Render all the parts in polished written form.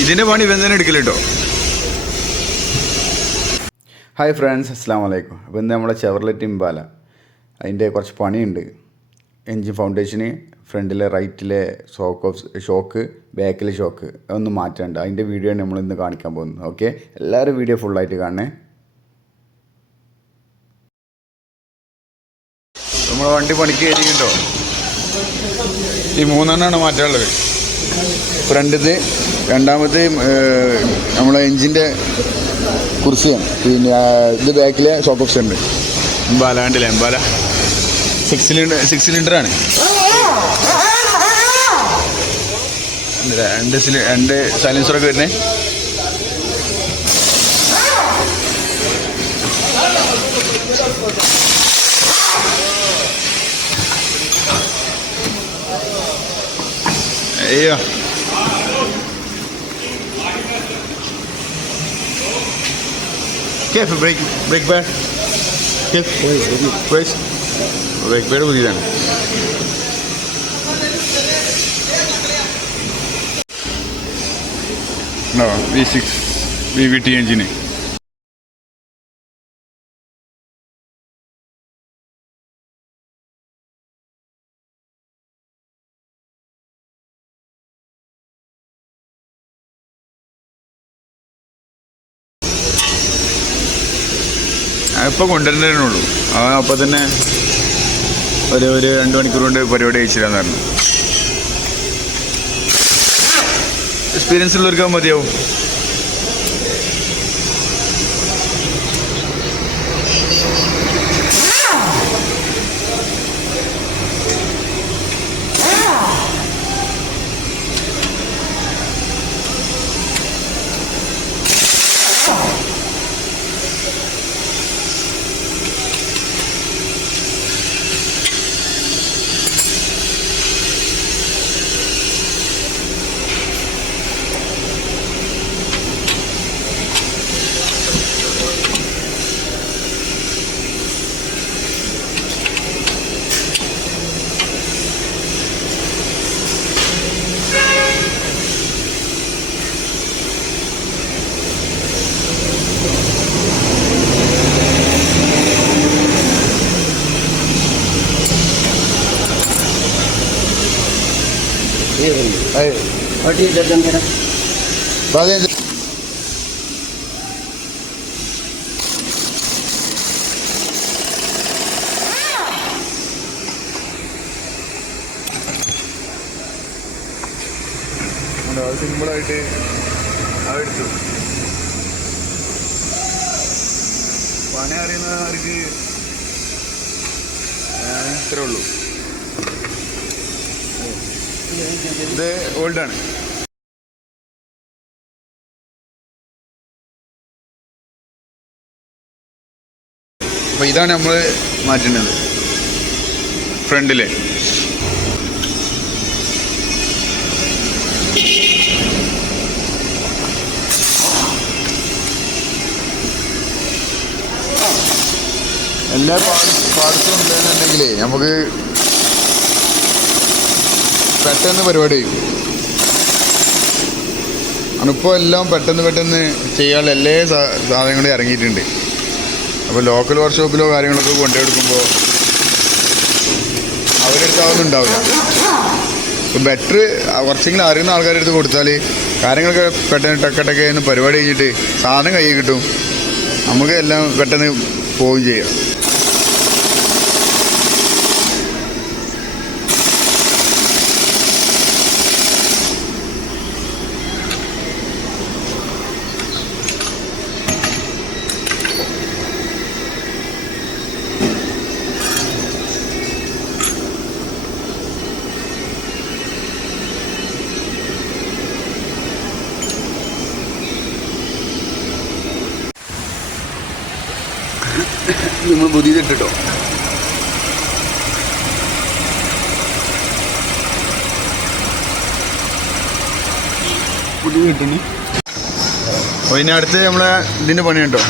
ഇതിൻ്റെ പണി ഇവൻ തന്നെ എടുക്കല് കേട്ടോ. ഹായ് ഫ്രണ്ട്സ്, അസ്സാം വലൈക്കും. അപ്പോൾ ഇന്ന് നമ്മളെ ചെവർലെറ്റ് ഇമ്പാല അതിൻ്റെ കുറച്ച് പണിയുണ്ട്. എൻജിൻ ഫൗണ്ടേഷന്, ഫ്രണ്ടിലെ റൈറ്റിലെ ഷോക്ക്, ബാക്കിലെ ഷോക്ക് അതൊന്നും മാറ്റാണ്ട്. അതിൻ്റെ വീഡിയോ ആണ് നമ്മളിന്ന് കാണിക്കാൻ പോകുന്നത്. ഓക്കെ, എല്ലാവരും വീഡിയോ ഫുള്ളായിട്ട് കാണണേ. നമ്മളെ വണ്ടി പണിക്ക് കയറിയിട്ടുണ്ടോ. ഈ 3 എണ്ണമാണ് മാറ്റാനുള്ളത്. ഫ്രണ്ടിത്, രണ്ടാമത് നമ്മളെ എൻജിൻ്റെ കുർസിയാണ്, പിന്നെ ഇത് ബാക്കിലെ ഷോക്ക് ഓഫ് ഉണ്ട്. എംബാല കണ്ടില്ലേ, എംബാല 6 സിലിണ്ടറാണ്. രണ്ട് സൈലൻസറൊക്കെ വരുന്നേ. അയ്യോ, careful, brake pad. Careful. Wait. Brake pad പുതിയതാണ്. No, V6 VVT എഞ്ചിന്. ഇപ്പോൾ കൊണ്ടുവരുന്നതേ ഉള്ളൂ. അപ്പോൾ തന്നെ ഒരു 2 മണിക്കൂർ കൊണ്ട് പരിപാടി അയച്ചില്ലാന്ന് പറഞ്ഞു. എക്സ്പീരിയൻസ് ഉള്ളവർക്ക് മതിയാവും. और ये दर्जन मेरा സിമ്പിളായിട്ട് അതെടുത്തു. പണി അറിയുന്നവർക്ക് ഇത്രേ ഉള്ളൂ. ഇത് ഓൾഡാണ്. അപ്പോൾ ഇതാണ് നമ്മൾ മാറ്റുന്നത് ഫ്രണ്ടിലെ. എല്ലാ പാർട്സും ഉണ്ടെന്നുണ്ടെങ്കിലേ നമുക്ക് പെട്ടെന്ന് പരിപാടി ചെയ്യും. ഇപ്പോൾ എല്ലാം പെട്ടെന്ന് ചെയ്യാനുള്ള എല്ലാ സാധനങ്ങളും ഇറങ്ങിയിട്ടുണ്ട്. അപ്പോൾ ലോക്കൽ വർക്ക്ഷോപ്പിലോ കാര്യങ്ങളൊക്കെ കൊണ്ടുപോയെടുക്കുമ്പോൾ അവരെടുത്ത് അതൊന്നും ഉണ്ടാവില്ല. ഇപ്പോൾ ബെറ്റർ കുറച്ചെങ്കിലും അറിയുന്ന ആൾക്കാരുടെ അടുത്ത് കൊടുത്താൽ കാര്യങ്ങളൊക്കെ പെട്ടെന്ന് ടക്കൊക്കെ എന്ന് പരിപാടി കഴിഞ്ഞിട്ട് സാധനം കയ്യിൽ കിട്ടും. നമുക്ക് എല്ലാം പെട്ടെന്ന് പോവുകയും ചെയ്യാം. നമ്മൾ പുതിയതിട്ടോ. പുതിയ കിട്ടുന്നു. അപ്പോൾ ഇനി അടുത്ത് നമ്മളെ ഇതിൻ്റെ പണി കേട്ടോ.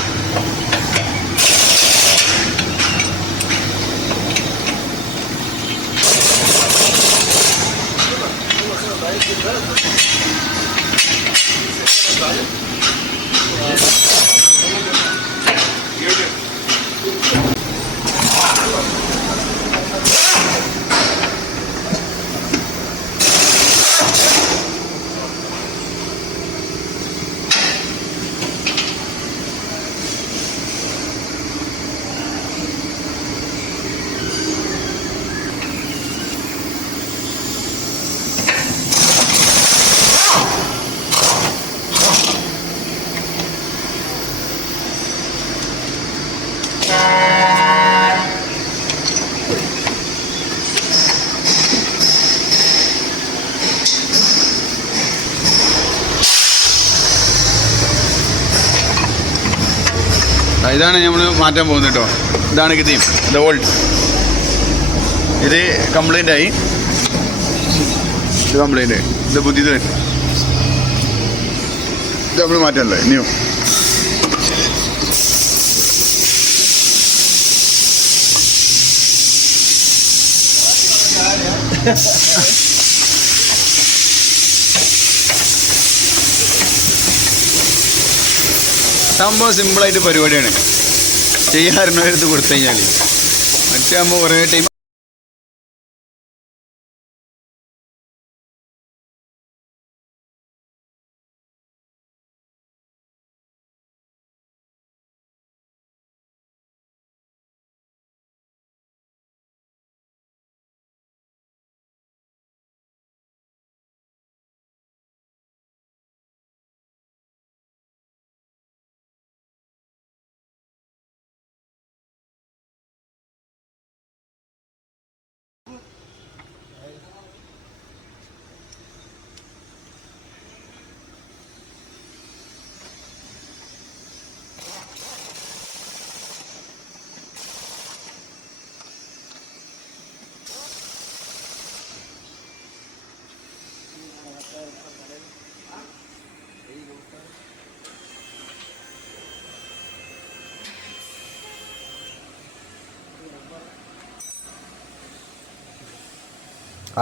ഇതാണ് നമ്മൾ മാറ്റാൻ പോകുന്നത് കേട്ടോ. ഇതാണ് ഗതിയും, ഇത് വോൾട്ട്. ഇത് കംപ്ലൈൻ്റ് ആയി, ഇത് കംപ്ലൈൻറ്റ്, ഇത് പുതിയത്, ഇത് നമ്മൾ മാറ്റാനല്ലേ ഇനിയും. സംഭവം സിമ്പിളായിട്ട് പരിപാടിയാണ്. ചെയ്യാറുള്ളവരടുത്ത് കൊടുത്തു കഴിഞ്ഞാൽ മറ്റേ ആകുമ്പോൾ കുറേ ടൈം.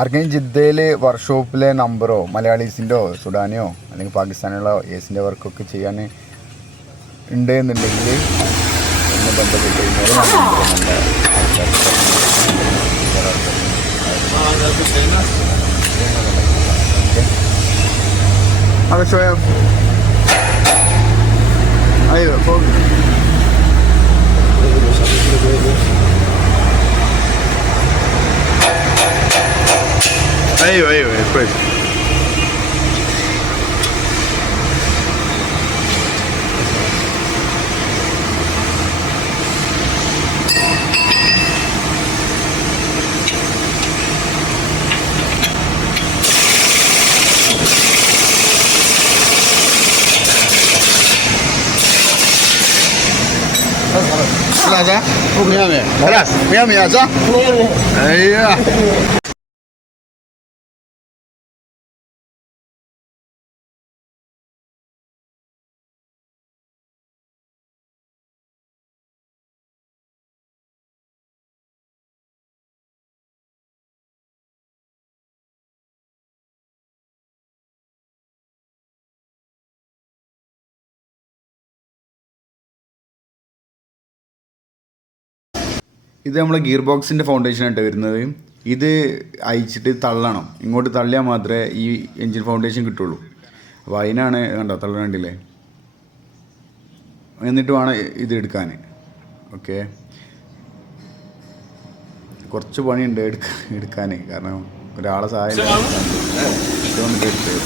ആർക്കെങ്കിലും ജിദ്ദയിൽ വർക്ക്ഷോപ്പിലെ നമ്പറോ മലയാളീസിൻ്റെയോ സുഡാനിയോ അല്ലെങ്കിൽ പാകിസ്ഥാനിലുള്ള ഏസിൻ്റെ വർക്കൊക്കെ ചെയ്യാൻ ഉണ്ട് എന്നുണ്ടെങ്കിൽ ഒന്ന് ബന്ധപ്പെട്ട് കഴിഞ്ഞാൽ شوية. ايوه فوق. ايوه كويس. خلاص ها؟ فوق 100 خلاص 100 صح؟ 100 ايوه. ഇത് നമ്മളെ ഗിയർ ബോക്സിൻ്റെ ഫൗണ്ടേഷനായിട്ട് വരുന്നത്. ഇത് അയച്ചിട്ട് തള്ളണം, ഇങ്ങോട്ട് തള്ളിയാൽ മാത്രമേ ഈ എൻജിൻ ഫൗണ്ടേഷൻ കിട്ടുള്ളൂ. അപ്പോൾ അതിനാണ് കണ്ടോ തള്ളണ്ടില്ലേ, എന്നിട്ട് വേണം ഇത് എടുക്കാൻ. ഓക്കെ, കുറച്ച് പണിയുണ്ട് എടുക്കാൻ, കാരണം ഒരാളെ സഹായം.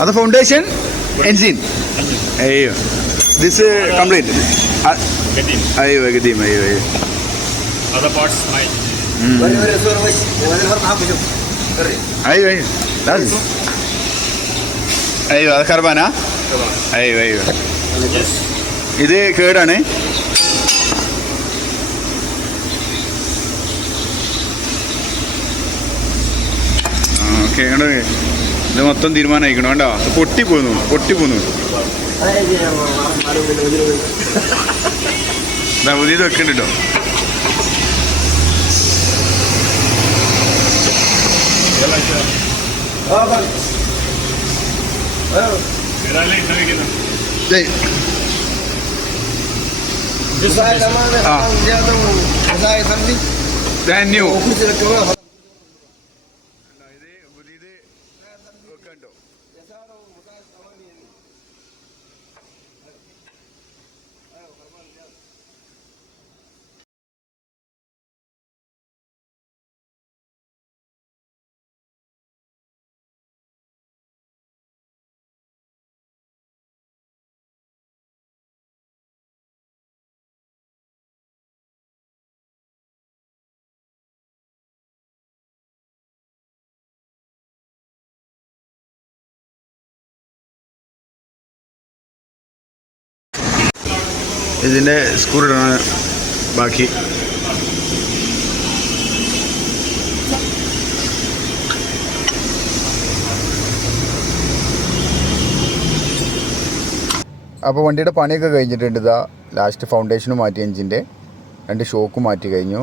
هذا فاونديشن انجين. ايوه this complete. قديم. ايوه قديم. ايوه هذا بارتس ماي. ايوه لازم. ايوه هذا كربان ها. ايوه يس. ഇത് കേടാണ്. ഓക്കെ, ഇങ്ങോട്ട് ഇത് മൊത്തം തീരുമാനമായിക്കണം. വേണ്ട, പൊട്ടിപ്പോന്നു. ഇതാ പുതിയത് വെക്കണ്ട കേട്ടോ. ഏതായാലും ഇന്നവിക്കുന്നു ജയ് ബ്രാൻഡ് ന്യൂ ഇതിൻ്റെ സ്ക്രൂ ഇടണം ബാക്കി. അപ്പോൾ വണ്ടിയുടെ പണിയൊക്കെ കഴിഞ്ഞിട്ടുണ്ട്. ഇതാ ലാസ്റ്റ് ഫൗണ്ടേഷനും മാറ്റി, എഞ്ചിൻ്റെ 2 ഷോക്കും മാറ്റി കഴിഞ്ഞു.